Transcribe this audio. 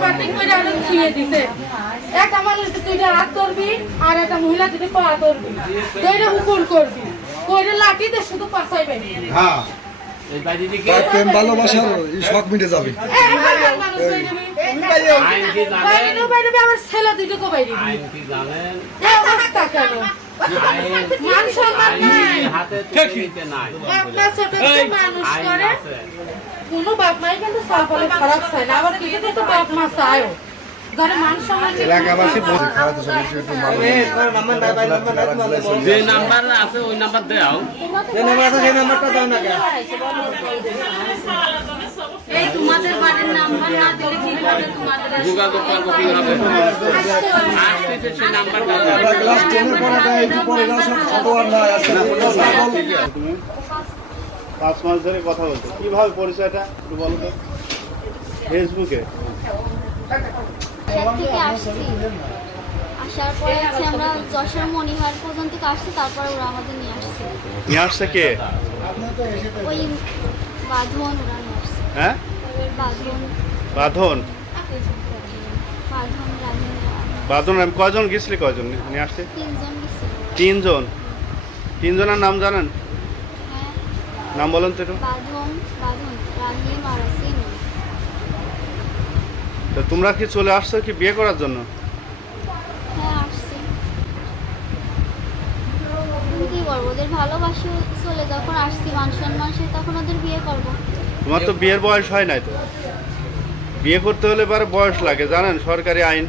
Party করে আরো খিয়ে দিছে একটা মানুষ দুইটা হাত ধরবি আর একটা মহিলা যদি পা ধরবি দুইটা হুকুর করবি কইরে লাঠি দিয়ে শুধু পাছাইবে হ্যাঁ প্রেম ভালোবাসার এই শখ মিটে যাবে। আমার ছেলে দুইটা বাইরে অবস্থা কেন মান সম্মান নাই আপনার ছোট মানুষ করে কোনো বাপ মাই কিন্তু সাফলে খারাপ চায় না আবার কিছু তো বাপ মা চায়ও যারা মান সম্মান এলাকাবাসী বলছে খারাপ সব কিছু একটু যে নাম্বার আছে ওই নাম্বার দাও যে নাম্বার আছে সেই নাম্বারটা দাও না কেন এই তোমাদের বাড়ির নাম্বার না দিলে কি হবে তোমাদের যোগাযোগ করবো কি হবে আসতেছে সেই নাম্বারটা দাও ক্লাস 10 এর পড়াটা একটু পরে যাও সব ছোট আর না আজকে তুমি 5 মাস ধরে কথা বলছো কিভাবে পরিচয়টা একটু বলো তো ফেসবুকে থেকে আসছি আসার পরে হচ্ছে আমরা যশোর মনিহার পর্যন্ত আসছি তারপরে ওরা আমাদের নিয়ে আসছে নিয়ে আসছে কে ওই বাঁধন ওরা নিয়ে আসছে হ্যাঁ বাঁধন বাঁধন বাঁধন রানী বাঁধন কয়জন গেছিলি কয়জন নিয়ে আসছে তিনজন গেছিল তিনজন তিনজনের নাম জানেন হ্যাঁ নাম বলেন তো একটু বাঁধন রাহিম আর আসিন তো তোমরা কি চলে আসছো কি বিয়ে করার জন্য হ্যাঁ আসছি কিন্তু কি করবো ওদের ভালোবাসি চলে যখন আসছি মান সম্মান সে তখন ওদের বিয়ে করবো তোমার তো বিয়ের বয়স হয় নাই তো বিয়ে করতে হলে পরে বয়স লাগে জানেন সরকারি আইন